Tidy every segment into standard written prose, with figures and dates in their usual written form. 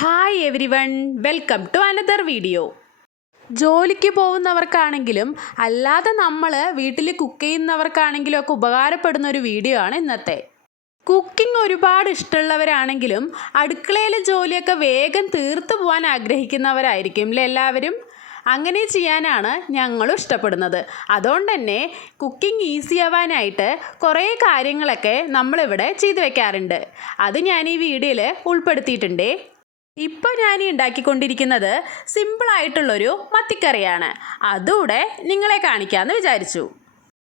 Hi everyone, welcome to another video. ജോലിക്ക് പോകുന്നവർക്കാണെങ്കിലും അല്ലാതെ നമ്മൾ വീട്ടിൽ കുക്ക് ചെയ്യുന്നവർക്കാണെങ്കിലും ഒക്കെ ഉപകാരപ്പെടുന്ന ഒരു വീഡിയോ ആണ് ഇന്നത്തെ. കുക്കിംഗ് ഒരുപാട് ഇഷ്ടമുള്ളവരാണെങ്കിലും അടുക്കളയിലെ ജോലിയൊക്കെ വേഗം തീർത്തു പോകാൻ ആഗ്രഹിക്കുന്നവരായിരിക്കും അല്ലേ എല്ലാവരും. അങ്ങനെ ചെയ്യാനാണ് ഞങ്ങളും ഇഷ്ടപ്പെടുന്നത്. അതുകൊണ്ട് തന്നെ കുക്കിംഗ് ഈസി ആവാനായിട്ട് കുറേ കാര്യങ്ങളൊക്കെ നമ്മളിവിടെ ചെയ്തു വെക്കാറുണ്ട്. അത് ഞാൻ ഈ വീഡിയോയിൽ ഉൾപ്പെടുത്തിയിട്ടുണ്ടേ. ഇപ്പോൾ ഞാൻ ഉണ്ടാക്കിക്കൊണ്ടിരിക്കുന്നത് സിമ്പിളായിട്ടുള്ളൊരു മത്തിക്കറിയാണ്. അതുകൂടെ നിങ്ങളെ കാണിക്കാമെന്ന് വിചാരിച്ചു.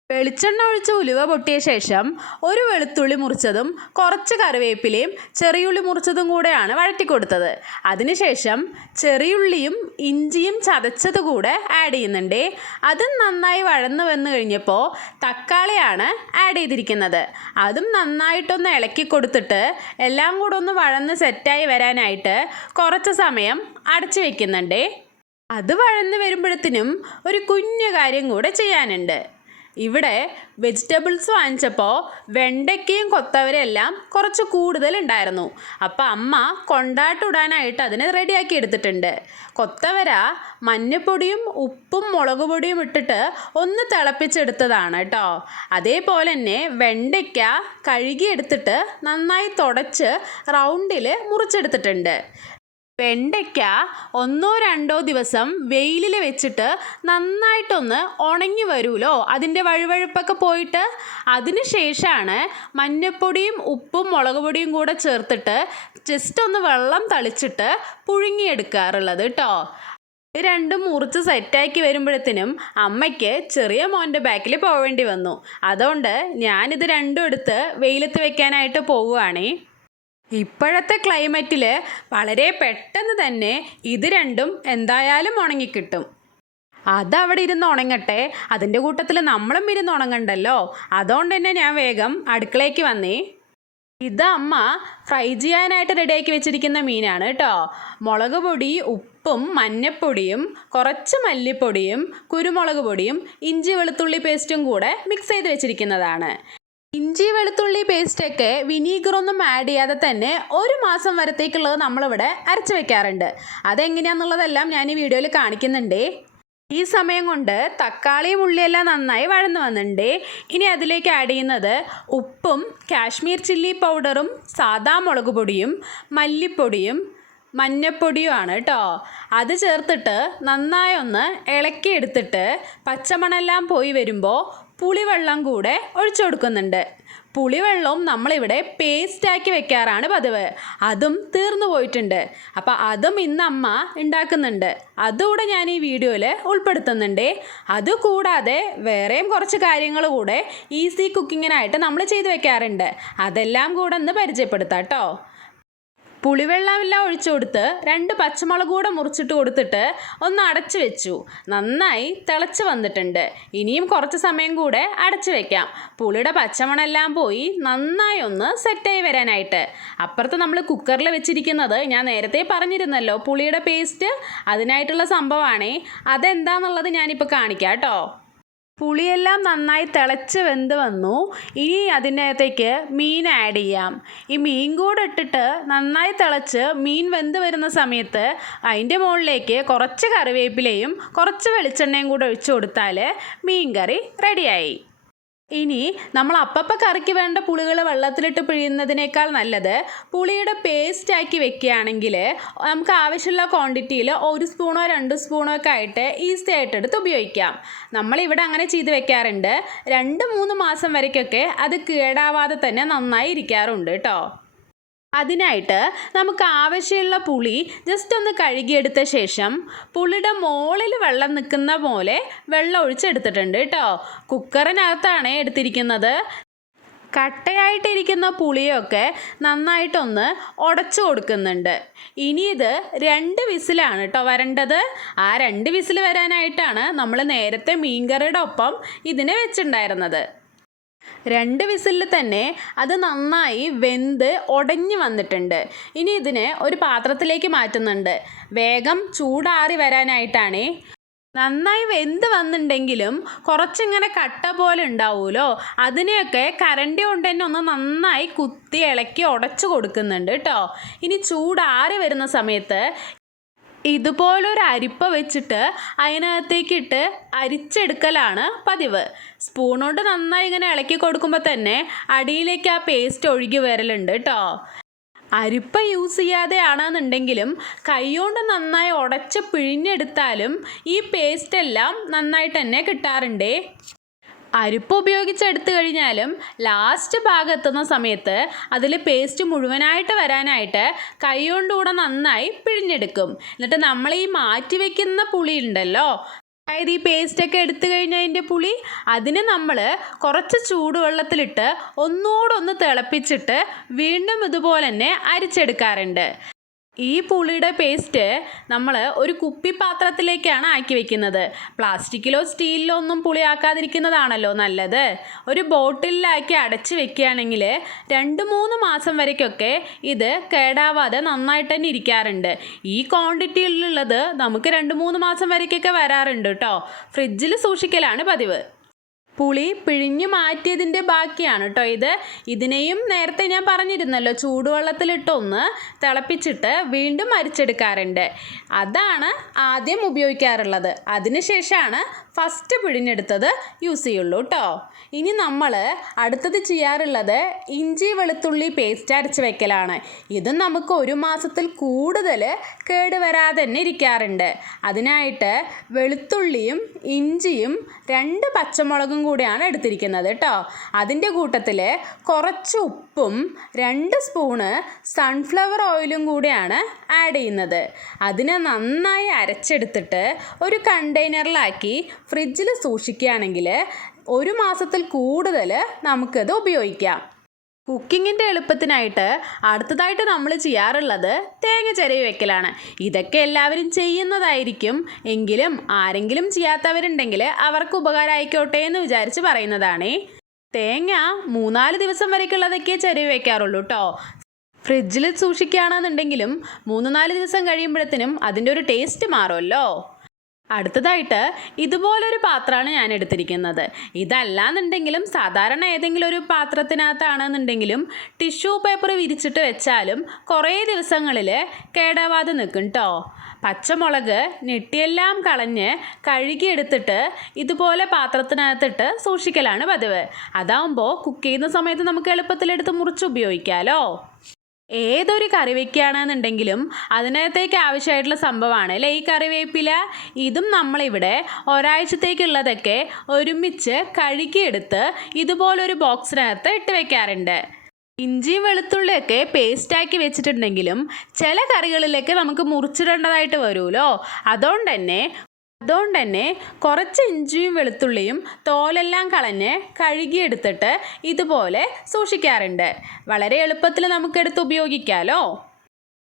വെളിച്ചെണ്ണ ഒഴിച്ച് ഉലുവ പൊട്ടിയ ശേഷം ഒരു വെളുത്തുള്ളി മുറിച്ചതും കുറച്ച് കറിവേപ്പിലയും ചെറിയുള്ളി മുറിച്ചതും കൂടെയാണ് വഴറ്റിക്കൊടുത്തത്. അതിനുശേഷം ചെറിയുള്ളിയും ഇഞ്ചിയും ചതച്ചത് കൂടെ ആഡ് ചെയ്യുന്നുണ്ട്. അതും നന്നായി വഴന്നു വന്നു കഴിഞ്ഞപ്പോൾ തക്കാളിയാണ് ആഡ് ചെയ്തിരിക്കുന്നത്. അതും നന്നായിട്ടൊന്ന് ഇളക്കി കൊടുത്തിട്ട് എല്ലാം കൂടെ ഒന്ന് വഴന്ന് സെറ്റായി വരാനായിട്ട് കുറച്ച് സമയം അടച്ചു വയ്ക്കുന്നുണ്ട്. അത് വഴന്ന് വരുമ്പോഴത്തേനും ഒരു കുഞ്ഞു കാര്യം കൂടെ ചെയ്യാനുണ്ട്. ഇവിടെ വെജിറ്റബിൾസ് വാങ്ങിച്ചപ്പോൾ വെണ്ടയ്ക്കയും കൊത്തവരെല്ലാം കുറച്ച് കൂടുതൽ ഉണ്ടായിരുന്നു. അപ്പോൾ അമ്മ കൊണ്ടാട്ടിടാനായിട്ട് അതിനെ റെഡിയാക്കി എടുത്തിട്ടുണ്ട്. കൊത്തവര മഞ്ഞൾപ്പൊടിയും ഉപ്പും മുളക് പൊടിയും ഇട്ടിട്ട് ഒന്ന് തിളപ്പിച്ചെടുത്തതാണ് കേട്ടോ. അതേപോലെ തന്നെ വെണ്ടയ്ക്ക കഴുകിയെടുത്തിട്ട് നന്നായി തുടച്ച് റൗണ്ടിൽ മുറിച്ചെടുത്തിട്ടുണ്ട്. വെണ്ടയ്ക്ക 1-2 ദിവസം വെയിലിൽ വെച്ചിട്ട് നന്നായിട്ടൊന്ന് ഉണങ്ങി വരുമല്ലോ, അതിൻ്റെ വഴുവഴുപ്പൊക്കെ പോയിട്ട്. അതിന് ശേഷമാണ് മഞ്ഞൾപ്പൊടിയും ഉപ്പും മുളക് പൊടിയും കൂടെ ചേർത്തിട്ട് ജസ്റ്റ് ഒന്ന് വെള്ളം തളിച്ചിട്ട് പുഴുങ്ങിയെടുക്കാറുള്ളത് കേട്ടോ. രണ്ടും മുറിച്ച് സെറ്റാക്കി വരുമ്പോഴത്തേനും അമ്മയ്ക്ക് ചെറിയ മോൻ്റെ ബാക്കിൽ പോവേണ്ടി വന്നു. അതുകൊണ്ട് ഞാനിത് രണ്ടും എടുത്ത് വെയിലത്ത് വെക്കാനായിട്ട് പോവുകയാണേ. ഇപ്പോഴത്തെ ക്ലൈമറ്റിൽ വളരെ പെട്ടെന്ന് തന്നെ ഇത് രണ്ടും എന്തായാലും ഉണങ്ങിക്കിട്ടും. അതവിടെ ഇരുന്ന് ഉണങ്ങട്ടെ, അതിൻ്റെ കൂട്ടത്തിൽ നമ്മളും ഇരുന്ന് ഉണങ്ങണ്ടല്ലോ. അതുകൊണ്ട് തന്നെ ഞാൻ വേഗം അടുക്കളയ്ക്ക് വന്നേ. ഇത് അമ്മ ഫ്രൈ ചെയ്യാനായിട്ട് റെഡിയാക്കി വെച്ചിരിക്കുന്ന മീനാണ് കേട്ടോ. മുളക് പൊടി, ഉപ്പും മഞ്ഞൾപ്പൊടിയും കുറച്ച് മല്ലിപ്പൊടിയും കുരുമുളക് പൊടിയും ഇഞ്ചി വെളുത്തുള്ളി പേസ്റ്റും കൂടെ മിക്സ് ചെയ്ത് വെച്ചിരിക്കുന്നതാണ്. ഇഞ്ചി വെളുത്തുള്ളി പേസ്റ്റൊക്കെ വിനീഗറൊന്നും ആഡ് ചെയ്യാതെ തന്നെ 1 മാസം വരത്തേക്കുള്ളത് നമ്മളിവിടെ അരച്ച് വെക്കാറുണ്ട്. അതെങ്ങനെയാണെന്നുള്ളതെല്ലാം ഞാൻ ഈ വീഡിയോയിൽ കാണിക്കുന്നുണ്ട്. ഈ സമയം കൊണ്ട് തക്കാളിയും ഉള്ളിയെല്ലാം നന്നായി വഴന്നു വന്നിട്ടുണ്ട്. ഇനി അതിലേക്ക് ആഡ് ചെയ്യുന്നത് ഉപ്പും കാശ്മീർ ചില്ലി പൗഡറും സാദാ മുളക് പൊടിയും മല്ലിപ്പൊടിയും മഞ്ഞപ്പൊടിയുമാണ് കേട്ടോ. അത് ചേർത്തിട്ട് നന്നായി ഒന്ന് ഇളക്കിയെടുത്തിട്ട് പച്ചമണെല്ലാം പോയി വരുമ്പോൾ പുളിവെള്ളം കൂടെ ഒഴിച്ചു കൊടുക്കുന്നുണ്ട്. പുളിവെള്ളവും നമ്മളിവിടെ പേസ്റ്റാക്കി വെക്കാറാണ് പതിവ്. അതും തീർന്നു പോയിട്ടുണ്ട്. അപ്പോൾ അതും ഇന്ന് അമ്മ ഉണ്ടാക്കുന്നുണ്ട്. അതുകൂടെ ഞാൻ ഈ വീഡിയോയിൽ ഉൾപ്പെടുത്തുന്നുണ്ട്. അതുകൂടാതെ വേറെയും കുറച്ച് കാര്യങ്ങൾ കൂടെ ഈസി കുക്കിങ്ങിനായിട്ട് നമ്മൾ ചെയ്തു വെക്കാറുണ്ട്. അതെല്ലാം കൂടെ ഒന്ന് പരിചയപ്പെടുത്താം കേട്ടോ. പുളിവെള്ളമെല്ലാം ഒഴിച്ചു കൊടുത്ത് 2 പച്ചമുളക് കൂടെ മുറിച്ചിട്ട് കൊടുത്തിട്ട് ഒന്ന് അടച്ചു വെച്ചു. നന്നായി തിളച്ച് വന്നിട്ടുണ്ട്. ഇനിയും കുറച്ച് സമയം കൂടെ അടച്ചു വെക്കാം, പുളിയുടെ പച്ചമണെല്ലാം പോയി നന്നായി ഒന്ന് സെറ്റായി വരാനായിട്ട്. അപ്പുറത്ത് നമ്മൾ കുക്കറിൽ വെച്ചിരിക്കുന്നത് ഞാൻ നേരത്തെ പറഞ്ഞിരുന്നല്ലോ, പുളിയുടെ പേസ്റ്റ്. അതിനായിട്ടുള്ള സംഭവമാണേ. അതെന്താണെന്നുള്ളത് ഞാനിപ്പോൾ കാണിക്കാം കേട്ടോ. പുളിയെല്ലാം നന്നായി തിളച്ച് വെന്ത് വന്നു. ഇനി അതിനകത്തേക്ക് മീൻ ആഡ് ചെയ്യാം. ഈ മീൻ കൂടെ ഇട്ടിട്ട് നന്നായി തിളച്ച് മീൻ വെന്ത് വരുന്ന സമയത്ത് അതിൻ്റെ മുകളിലേക്ക് കുറച്ച് കറിവേപ്പിലയും കുറച്ച് വെളിച്ചെണ്ണയും കൂടെ ഒഴിച്ചു കൊടുത്താൽ മീൻ കറി റെഡിയായി. ഇനി നമ്മൾ അപ്പപ്പം കറിക്ക് വേണ്ട പുളികൾ വെള്ളത്തിലിട്ട് പിഴിയുന്നതിനേക്കാൾ നല്ലത് പുളിയുടെ പേസ്റ്റാക്കി വെക്കുകയാണെങ്കിൽ നമുക്ക് ആവശ്യമുള്ള ക്വാണ്ടിറ്റിയിൽ 1 സ്പൂണോ 2 സ്പൂണോ ഒക്കെ ആയിട്ട് ഈസി ആയിട്ട് എടുത്ത് ഉപയോഗിക്കാം. നമ്മളിവിടെ അങ്ങനെ ചെയ്ത് വെക്കാറുണ്ട്. 2-3 മാസം വരയ്ക്കൊക്കെ അത് കേടാവാതെ തന്നെ നന്നായി ഇരിക്കാറുണ്ട് കേട്ടോ. അതിനായിട്ട് നമുക്ക് ആവശ്യമുള്ള പുളി ജസ്റ്റ് ഒന്ന് കഴുകിയെടുത്ത ശേഷം പുളിയുടെ മുകളിൽ വെള്ളം നിൽക്കുന്ന പോലെ വെള്ളം ഒഴിച്ചെടുത്തിട്ടുണ്ട് കേട്ടോ. കുക്കറിനകത്താണ് എടുത്തിരിക്കുന്നത്. കട്ടയായിട്ടിരിക്കുന്ന പുളിയൊക്കെ നന്നായിട്ടൊന്ന് ഉടച്ചു കൊടുക്കുന്നുണ്ട്. ഇനി ഇത് 2 വിസിലാണ് കേട്ടോ വരേണ്ടത്. ആ 2 വിസിൽ വരാനായിട്ടാണ് നമ്മൾ നേരത്തെ മീൻകറിയുടെ ഒപ്പം ഇതിനെ വെച്ചിട്ടുണ്ടായിരുന്നത്. 2 വിസിലിൽ തന്നെ അത് നന്നായി വെന്ത് ഉടഞ്ഞു വന്നിട്ടുണ്ട്. ഇനി ഇതിനെ ഒരു പാത്രത്തിലേക്ക് മാറ്റുന്നുണ്ട്. വേഗം ചൂടാറി വരാനായിട്ടാണ്. നന്നായി വെന്ത് വന്നിട്ടുണ്ടെങ്കിലും കുറച്ചിങ്ങനെ കട്ട പോലെ ഉണ്ടാവുമല്ലോ, അതിനെയൊക്കെ കരണ്ടി കൊണ്ട് തന്നെ ഒന്ന് നന്നായി കുത്തി ഇളക്കി ഉടച്ചു കൊടുക്കുന്നുണ്ട് കേട്ടോ. ഇനി ചൂടാറി വരുന്ന സമയത്ത് ഇതുപോലൊരു അരിപ്പ വെച്ചിട്ട് അതിനകത്തേക്കിട്ട് അരിച്ചെടുക്കലാണ് പതിവ്. സ്പൂൺ കൊണ്ട് നന്നായി ഇങ്ങനെ ഇളക്കി കൊടുക്കുമ്പോൾ തന്നെ അടിയിലേക്ക് ആ പേസ്റ്റ് ഒഴുകി വരലുണ്ട് കേട്ടോ. അരിപ്പ യൂസ് ചെയ്യാതെയാണെന്നുണ്ടെങ്കിലും കൈകൊണ്ട് നന്നായി ഉടച്ച് പിഴിഞ്ഞെടുത്താലും ഈ പേസ്റ്റ് എല്ലാം നന്നായിട്ട് തന്നെ കിട്ടാറുണ്ട്. അരിപ്പ ഉപയോഗിച്ചെടുത്തു കഴിഞ്ഞാലും ലാസ്റ്റ് ഭാഗം എത്തുന്ന സമയത്ത് അതിൽ പേസ്റ്റ് മുഴുവനായിട്ട് വരാനായിട്ട് കൈ കൊണ്ടുകൂടെ നന്നായി പിഴിഞ്ഞെടുക്കും. എന്നിട്ട് നമ്മൾ ഈ മാറ്റി വയ്ക്കുന്ന പുളി ഉണ്ടല്ലോ, അതായത് ഈ പേസ്റ്റൊക്കെ എടുത്തു കഴിഞ്ഞതിൻ്റെ പുളി, അതിന് നമ്മൾ കുറച്ച് ചൂടുവെള്ളത്തിലിട്ട് ഒന്നുകൂടെ തിളപ്പിച്ചിട്ട് വീണ്ടും ഇതുപോലെ തന്നെ അരിച്ചെടുക്കാറുണ്ട്. ഈ പുളിയുടെ പേസ്റ്റ് നമ്മൾ ഒരു കുപ്പിപ്പാത്രത്തിലേക്കാണ് ആക്കി വെക്കുന്നത്. പ്ലാസ്റ്റിക്കിലോ സ്റ്റീലിലോ ഒന്നും പുളി ആക്കാതിരിക്കുന്നതാണല്ലോ നല്ലത്. ഒരു ബോട്ടിലാക്കി അടച്ച് വെക്കുകയാണെങ്കിൽ 2-3 മാസം വരയ്ക്കൊക്കെ ഇത് കേടാവാതെ നന്നായിട്ട് തന്നെ ഇരിക്കാറുണ്ട്. ഈ ക്വാണ്ടിറ്റിയിലുള്ളത് നമുക്ക് 2-3 മാസം വരയ്ക്കൊക്കെ വരാറുണ്ട് കേട്ടോ. ഫ്രിഡ്ജിൽ സൂക്ഷിക്കലാണ് പതിവ്. പുളി പിഴിഞ്ഞു മാറ്റിയതിൻ്റെ ബാക്കിയാണ് കേട്ടോ ഇത്. ഇതിനെയും നേരത്തെ ഞാൻ പറഞ്ഞിരുന്നല്ലോ, ചൂടുവെള്ളത്തിലിട്ടൊന്ന് തിളപ്പിച്ചിട്ട് വീണ്ടും അരിച്ചെടുക്കാറുണ്ട്. അതാണ് ആദ്യം ഉപയോഗിക്കാറുള്ളത്. അതിനുശേഷമാണ് ഫസ്റ്റ് പിഴിഞ്ഞെടുത്തത് യൂസ് ചെയ്യുള്ളൂ കേട്ടോ. ഇനി നമ്മൾ അടുത്തത് ചെയ്യാറുള്ളത് ഇഞ്ചി വെളുത്തുള്ളി പേസ്റ്റ് അരച്ച് വെക്കലാണ്. ഇതും നമുക്ക് 1 മാസത്തിൽ കൂടുതൽ കേടുവരാതെ തന്നെ ഇരിക്കാറുണ്ട്. അതിനായിട്ട് വെളുത്തുള്ളിയും ഇഞ്ചിയും 2 പച്ചമുളകും കൂടിയാണ് എടുത്തിരിക്കുന്നത് കേട്ടോ. അതിൻ്റെ കൂട്ടത്തിൽ കുറച്ച് ഉപ്പും 2 സ്പൂണ് സൺഫ്ലവർ ഓയിലും കൂടിയാണ് ആഡ് ചെയ്യുന്നത്. അതിനെ നന്നായി അരച്ചെടുത്തിട്ട് ഒരു കണ്ടെയ്നറിലാക്കി ഫ്രിഡ്ജിൽ സൂക്ഷിക്കുകയാണെങ്കിൽ 1 മാസത്തിൽ കൂടുതൽ നമുക്കത് ഉപയോഗിക്കാം. കുക്കിങ്ങിൻ്റെ എളുപ്പത്തിനായിട്ട് അടുത്തതായിട്ട് നമ്മൾ ചെയ്യാറുള്ളത് തേങ്ങ ചിരവി വെക്കലാണ്. ഇതൊക്കെ എല്ലാവരും ചെയ്യുന്നതായിരിക്കും, എങ്കിലും ആരെങ്കിലും ചെയ്യാത്തവരുണ്ടെങ്കിൽ അവർക്ക് ഉപകാരമായിക്കോട്ടെ എന്ന് വിചാരിച്ച് പറയുന്നതാണ്. തേങ്ങ 3-4 ദിവസം വരയ്ക്കുള്ളതൊക്കെ ചിരവി വെക്കാറുള്ളൂ കേട്ടോ. ഫ്രിഡ്ജിൽ സൂക്ഷിക്കുകയാണെന്നുണ്ടെങ്കിലും 3-4 ദിവസം കഴിയുമ്പോഴത്തേനും അതിൻ്റെ ഒരു ടേസ്റ്റ് മാറുമല്ലോ. അടുത്തതായിട്ട് ഇതുപോലൊരു പാത്രമാണ് ഞാൻ എടുത്തിരിക്കുന്നത്. ഇതല്ലാന്നുണ്ടെങ്കിലും സാധാരണ ഏതെങ്കിലും ഒരു പാത്രത്തിനകത്താണെന്നുണ്ടെങ്കിലും ടിഷ്യൂ പേപ്പർ വിരിച്ചിട്ട് വെച്ചാലും കുറേ ദിവസങ്ങളിൽ കേടാവാതെ നിൽക്കും കേട്ടോ. പച്ചമുളക് നെട്ടിയെല്ലാം കളഞ്ഞ് കഴുകിയെടുത്തിട്ട് ഇതുപോലെ പാത്രത്തിനകത്തിട്ട് സൂക്ഷിക്കലാണ് പതിവ്. അതാവുമ്പോൾ കുക്ക് ചെയ്യുന്ന സമയത്ത് നമുക്ക് എളുപ്പത്തിലെടുത്ത് മുറിച്ച് ഉപയോഗിക്കാമല്ലോ. ഏതൊരു കറി വയ്ക്കുകയാണെന്നുണ്ടെങ്കിലും അതിനകത്തേക്ക് ആവശ്യമായിട്ടുള്ള സംഭവമാണ് അല്ലേ ഈ കറിവേപ്പില. ഇതും നമ്മളിവിടെ ഒരാഴ്ചത്തേക്കുള്ളതൊക്കെ ഒരുമിച്ച് കഴുകിയെടുത്ത് ഇതുപോലൊരു ബോക്സിനകത്ത് ഇട്ട് വെക്കാറുണ്ട്. ഇഞ്ചിയും വെളുത്തുള്ളിയൊക്കെ പേസ്റ്റാക്കി വെച്ചിട്ടുണ്ടെങ്കിലും ചില കറികളിലേക്ക് നമുക്ക് മുറിച്ചിടേണ്ടതായിട്ട് വരുമല്ലോ. അതുകൊണ്ട് തന്നെ കുറച്ച് ഇഞ്ചിയും വെളുത്തുള്ളിയും തോലെല്ലാം കളഞ്ഞ് കഴുകിയെടുത്തിട്ട് ഇതുപോലെ സൂക്ഷിക്കാറുണ്ട്. വളരെ എളുപ്പത്തിൽ നമുക്കെടുത്ത് ഉപയോഗിക്കാമല്ലോ.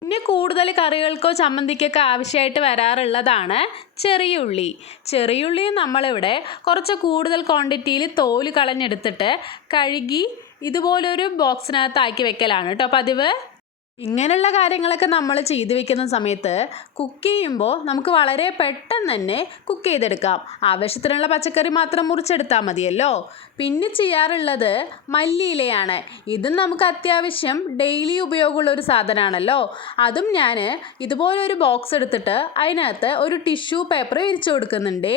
പിന്നെ കൂടുതൽ കറികൾക്കോ ചമ്മന്തിക്കൊക്കെ ആവശ്യമായിട്ട് വരാറുള്ളതാണ് ചെറിയുള്ളിയും നമ്മളിവിടെ കുറച്ച് കൂടുതൽ ക്വാണ്ടിറ്റിയിൽ തോല് കളഞ്ഞെടുത്തിട്ട് കഴുകി ഇതുപോലൊരു ബോക്സിനകത്താക്കി വെക്കലാണ് കേട്ടോ പതിവ്. ഇങ്ങനെയുള്ള കാര്യങ്ങളൊക്കെ നമ്മൾ ചെയ്തു വെക്കുന്ന സമയത്ത് കുക്ക് ചെയ്യുമ്പോൾ നമുക്ക് വളരെ പെട്ടെന്ന് തന്നെ കുക്ക് ചെയ്തെടുക്കാം. ആവശ്യത്തിനുള്ള പച്ചക്കറി മാത്രം മുറിച്ചെടുത്താൽ മതിയല്ലോ. പിന്നെ ചെയ്യാറുള്ളത് മല്ലിയിലയാണ്. ഇതും നമുക്ക് അത്യാവശ്യം ഡെയിലി ഉപയോഗമുള്ള ഒരു സാധനമാണല്ലോ. അതും ഞാൻ ഇതുപോലൊരു ബോക്സ് എടുത്തിട്ട് അതിനകത്ത് ഒരു ടിഷ്യൂ പേപ്പർ വിരിച്ചു കൊടുക്കുന്നുണ്ട്.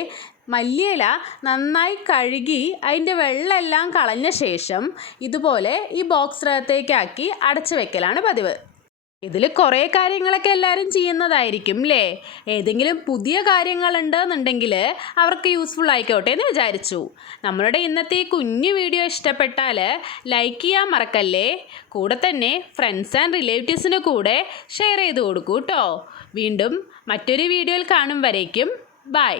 മല്ലിയില നന്നായി കഴുകി അതിൻ്റെ വെള്ളമെല്ലാം കളഞ്ഞ ശേഷം ഇതുപോലെ ഈ ബോക്സിനകത്തേക്കാക്കി അടച്ചു വെക്കലാണ് പതിവ്. ഇതിൽ കുറേ കാര്യങ്ങളൊക്കെ എല്ലാവരും ചെയ്യുന്നതായിരിക്കും അല്ലേ. ഏതെങ്കിലും പുതിയ കാര്യങ്ങളുണ്ടെന്നുണ്ടെങ്കിൽ അവർക്ക് യൂസ്ഫുൾ ആയിക്കോട്ടെ എന്ന് വിചാരിച്ചു. നമ്മളുടെ ഇന്നത്തെ ഈ കുഞ്ഞു വീഡിയോ ഇഷ്ടപ്പെട്ടാൽ ലൈക്ക് ചെയ്യാൻ മറക്കല്ലേ. കൂടെ തന്നെ ഫ്രണ്ട്സ് ആൻഡ് റിലേറ്റീവ്സിന് കൂടെ ഷെയർ ചെയ്ത് കൊടുക്കൂ കേട്ടോ. വീണ്ടും മറ്റൊരു വീഡിയോയിൽ കാണും വരേക്കും ബൈ.